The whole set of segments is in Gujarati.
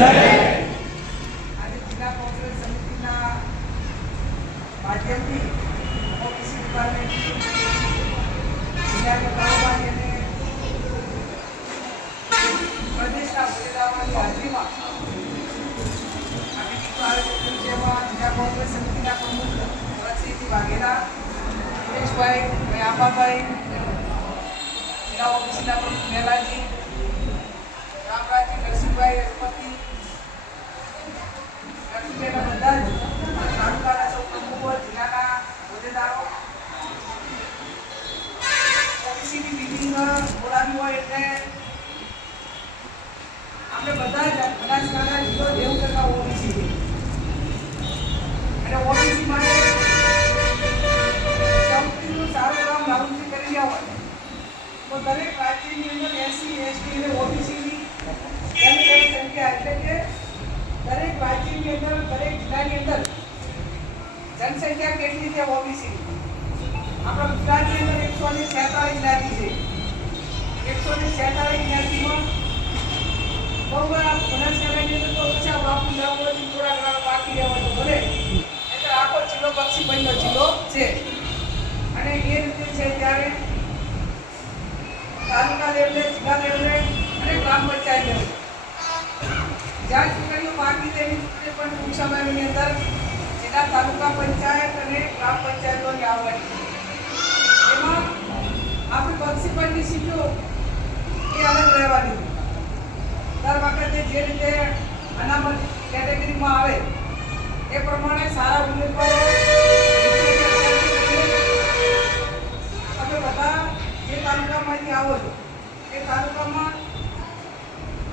આજે જિલ્લા કોંગ્રેસ સમિતિના માધ્યમથી ઓબીસી ડિપાર્ટમેન્ટની જિલ્લાના કારોબારી અને પ્રદેશના હોદ્દેદારોની હાજરીમાં. એમાં જિલ્લા કોંગ્રેસ સમિતિના પ્રમુખ ભરતસિંહજી વાઘેલા દિનેશભાઈ ભાઈ આંબાભાઈ જિલ્લા ઓબીસીના પ્રમુખ મેલાજી રામરાજી નરસિંહભાઈ રઘુપતિ લક્ષ્મીબેનના બધા જ તાલુકાના સૌ પ્રમુખો જિલ્લાના હોદ્દેદારો ઓબીસીની મિટિંગ બોલાવી હોય એટલે આપણે બધા જ બનાસકાંઠા જિલ્લો દેવું કરતા ઓબીસી છે. અને ઓબીસી માટે સારું કામ રાહુલજી કરી રહ્યા હોય. તો દરેક રાજ્યની અંદર એસસી એસટી અને ઓબીસીની સંખ્યા એટલે કે દરેક રાજ્યની અંદર, દરેક જિલ્લાની અંદર જનસંખ્યા કેટલી છે ઓબીસી આપણા ગુજરાતની અંદર એકસો ને છેતાલીસ જ્ઞાતિ છે. અને એ રીતે છે ત્યારે તાલુકા લેવલે લેવલે અને ગ્રામ પંચાયત જ્યાં ચૂંટણીઓ બાકી તેની પણ ટૂંક સમયની અંદર જિલ્લા તાલુકા પંચાયત અને પંચાયતોની આવવાની એમાં આપણી મ્યુનિસિપલની સીટો એ અલગ રહેવાની જે રીતે અનામત કેટેગરીમાં આવે, એ પ્રમાણે સારા ઉમેદવારો તમે બધા જે તાલુકામાંથી આવો છો, એ તાલુકામાં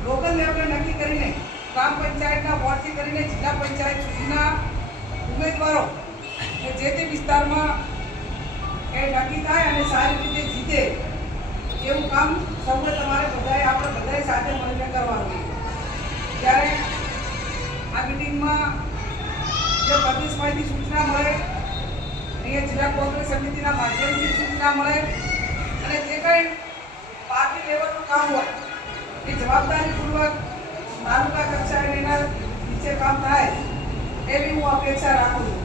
લોકલ લેવલે નક્કી કરીને, ગ્રામ પંચાયતના વોર્ડથી કરીને જિલ્લા પંચાયત સુધીના ઉમેદવારો કે જે તે વિસ્તારમાં એ નક્કી થાય અને સારી રીતે જીતે, એવું કામ સૌને તમારે બધાએ, આપણે બધાએ સાથે મળીને કરવાનું ત્યારે આ મિટિંગમાં જે પ્રદેશભાઈની સૂચના મળે અહીંયા જિલ્લા કોંગ્રેસ સમિતિના માધ્યમથી સૂચના મળે, અને જે કંઈ પાર્ટી લેવલનું કામ હોય, એ જવાબદારીપૂર્વક તાલુકા કક્ષાએ એના નીચે કામ થાય એવી હું અપેક્ષા રાખું છું.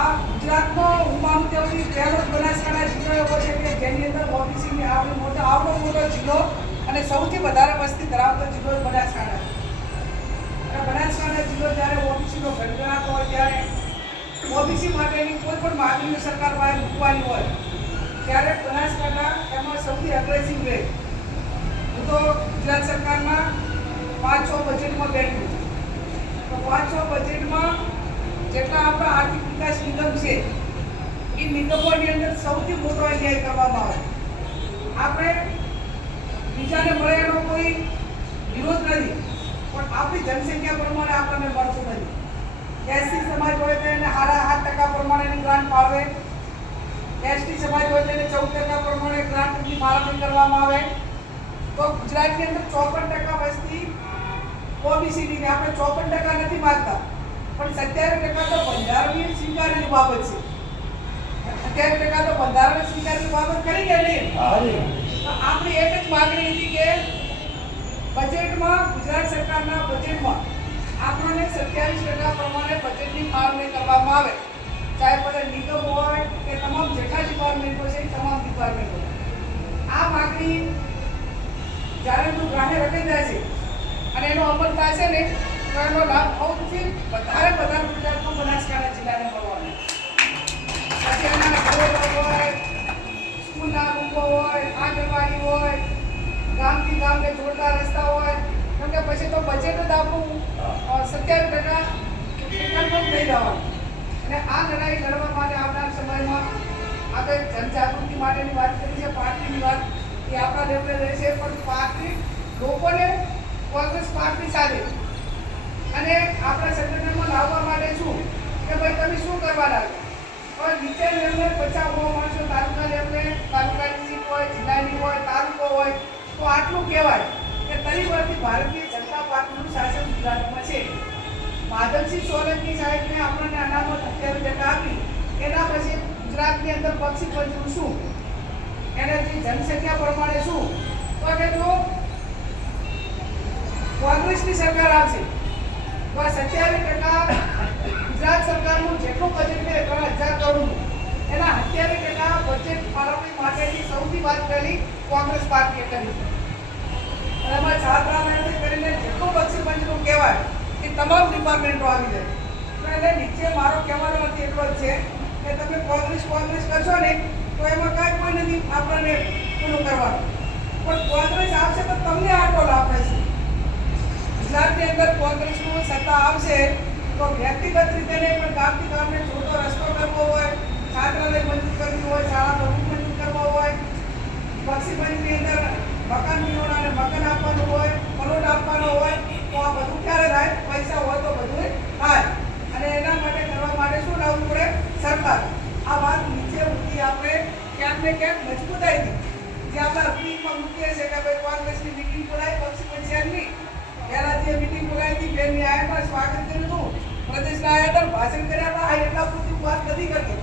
આ ગુજરાતનો હું માનું ત્યાં પહેલો જ બનાસકાંઠા જિલ્લો એવો છે કે જેની અંદર ઓબીસીની આવડો મોટો આવડો મોટો જિલ્લો અને સૌથી વધારે વસ્તી ધરાવતો જિલ્લો જ બનાસકાંઠા અને બનાસકાંઠા જિલ્લો જ્યારે ઓબીસીનો ગણગણાટ હોય ત્યારે ઓબીસી માટેની કોઈ પણ માગણીઓ સરકાર પાસે મૂકવાની હોય, ત્યારે બનાસકાંઠા એમાં સૌથી અગ્રેસિવ રહે. હું તો ગુજરાત સરકારમાં પાંચ છ બજેટમાં બેઠું તો પાંચ છ બજેટમાં જેટલા આપણા આર્થિક વિકાસ નિગમ છે, એ નિગમોની અંદર સૌથી મોટો અન્યાય કરવામાં આવે. આપણે બીજાને મળે કોઈ વિરોધ નથી, પણ આપણી જનસંખ્યા પ્રમાણે આપણને મળતું નથી. એસસી સમાજ હોય તો એને સાડા આઠ ટકા પ્રમાણેની ગ્રાન્ટ ફાળવે. એસટી સમાજ હોય તો એને ચૌદ ટકા પ્રમાણે ગ્રાન્ટની ફાળવણી કરવામાં આવે. તો ગુજરાતની અંદર ચોપન ટકા વસ્તી ઓબીસીની આપણે ચોપન ટકા નથી માગતા પણ સત્યાવીસ ટકા તો બંધારણીય સ્વીકારેલી બાબત છે. સત્યાવીસ ટકા તો બંધારણ સ્વીકારેલી બાબત કરી કે નહીં? આપણી એક જ માગણી હતી કે બજેટમાં ગુજરાત સરકારના બજેટમાં આપણને સત્યાવીસ ટકા પ્રમાણે બજેટની ફાળવણી કરવામાં આવે. ચાહે પડે નિગમ હોય કે તમામ જેટલા ડિપાર્ટમેન્ટો છે તમામ ડિપાર્ટમેન્ટો આ માગણી જ્યારે તું ગ્રાહે રખાઈ જાય છે અને એનો અમલ છે ને, તો એનો લાભ સૌથી વધારે વધારે ગુજરાતમાં બનાસકાંઠા જિલ્લાને મળવાનો પછી એના રોડ હોય, સ્કૂલના રૂપો હોય, આંગણવાડી હોય, ગામથી ગામને જોડતા રસ્તા હોય કે પછી તો બજેટ જ આપણું સત્યાવીસ ટકા કન્ફર્મ થઈ જવાનું અને આ લડાઈ લડવા માટે આવનાર સમયમાં આપણે જનજાગૃતિ માટેની વાત કરી છે, પાર્ટીની વાત એ આપણા લેવલે રહેશે પણ પાર્ટી લોકોને કોંગ્રેસ પાર્ટી સાથે અને આપણા સંગઠનમાં લાવવા માટે શું? કે ભાઈ તમે શું કરવાના પણ નીચે લેવલે પચાસ બહુ માણસો તાલુકા લેવલે તાલુકાની સીટ હોય જિલ્લાની હોય, તાલુકો હોય, તો આટલું કહેવાય કે તરીબરથી ભારતીય ગુજરાતમાં છે. માધવસિંહ સોલંકી સાહેબને આપણને અનામત અત્યારે ટકા આપી. એના પછી ગુજરાતની અંદર પક્ષી પંચનું શું? એને જે જનસંખ્યા પ્રમાણે શું? તો કે જો કોંગ્રેસની સરકાર આવશે આ સત્યાવીસ ટકા ગુજરાત સરકારનું જેટલું બજેટ છે ત્રણ હજાર કરોડનું. એના સત્યાવીસ ટકા બજેટ ફાળવણી માટેની સૌથી વાત પહેલી કોંગ્રેસ પાર્ટીએ કરી. એમાં છાત્રાલય કરીને કહેવાય એ તમામ ડિપાર્ટમેન્ટો આવી જાય. એટલે નીચે મારો કહેવાનો અર્થ એટલો જ છે કે તમે કોંગ્રેસ કોંગ્રેસ કરશો ને, તો એમાં કાંઈ કોઈ નથી, આપણને પેલું કરવાનું. પણ કોંગ્રેસ આવશે તો તમને આટલો આપે છે ગુજરાતની અંદર કોંગ્રેસનું સત્તા આવશે તો વ્યક્તિગત રીતે નહીં, પણ ગામથી ગામને જોડતો રસ્તો કરવો હોય, છાત્રાલય મંજૂર કરવી હોય, શાળા પ્રમુખ મંજૂર કરવો હોય, પક્ષી પંચની અંદર મકાન આપવાનું હોય પલોટ આપવાનો હોય તો આ બધું ક્યારે થાય પૈસા હોય તો બધું થાય અને એના માટે કરવા માટે શું લાવવું પડે સરકાર આ વાત નીચે મૂકી આપણે ક્યાંક ને ક્યાંક મજબૂતાઈ જે આપણે અપીલમાં મૂકીએ છીએ કે ભાઈ કોંગ્રેસની મિટિંગ બોલાવી પક્ષી પંચાયતની. પહેલાં જે મિટિંગ બોલાવી હતી બેનની ન્યાયમાં સ્વાગત કર્યું હતું. પ્રદેશના આયા ભાષણ કર્યા હતા આ એટલા પૂરતી વાત નથી કરતી.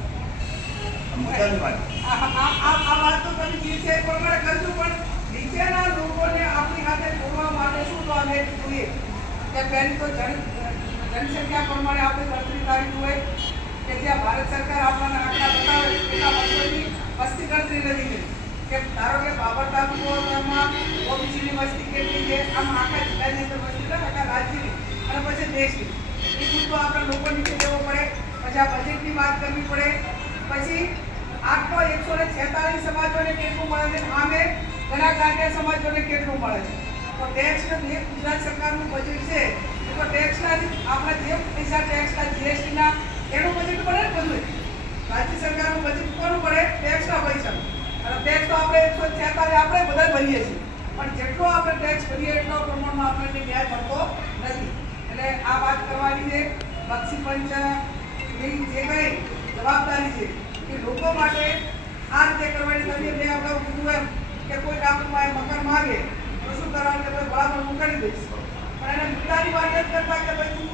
આ આ- આ- આ વાત તો તમે જે છે એ પ્રમાણે કરજો પણ નીચેના લોકોને આપણી સાથે જોડવા માટે શું તો અમે જોઈએ? કે પહેલી તો જન જનસંખ્યા પ્રમાણે આપણે ગણતરી કરવી હોય કે જ્યાં ભારત સરકાર આપણને આંકડા બતાવે છે કેટલા વસ્તી ગણતરી નથી કરી. કે ધારો કે બાબર તાલુકો એમાં ઓબીસીની વસ્તી કેટલી છે, આમ આખા જિલ્લાની અંદર વસ્તી કરે આખા રાજ્યની અને પછી દેશની. એ મુદ્દો આપણે લોકો નીચે લેવો પડે, પછી આ બજેટની વાત કરવી પડે. પછી આખો એકસો ને છેતાલીસ સમાજોને કેટલું મળે છે? આમે ઘણા ગાંઠિયા સમાજોને કેટલું મળે છે? તો ટેક્સ જે ગુજરાત સરકારનું બજેટ છે, એ તો ટેક્સના આપણા જે પૈસા ટેક્સના જીએસટીના એનું બજેટ પડે ને બધું રાજ્ય સરકારનું બજેટ કોનું પડે ટેક્સના પૈસાનું અને ટેક્સ તો આપણે એકસો છેતાલીસ આપણે બધા ભરીએ છીએ. પણ જેટલો આપણે ટેક્સ ભરીએ એટલો પ્રમાણમાં આપણને ન્યાય મળતો નથી. એટલે આ વાત કરવાની છે, બક્ષી પંચની જે કંઈ જવાબદારી છે, એ લોકો માટે આ રીતે કરવાની તમે મેં અગાઉ કીધું એમ કે કોઈ આપણું પાસે મકાન માગે, તો શું કરવાનું? કે ભાઈ બરાબર હું કરી દઈશ. પણ એને મુદ્દાની વાત કરતા કે ભાઈ તું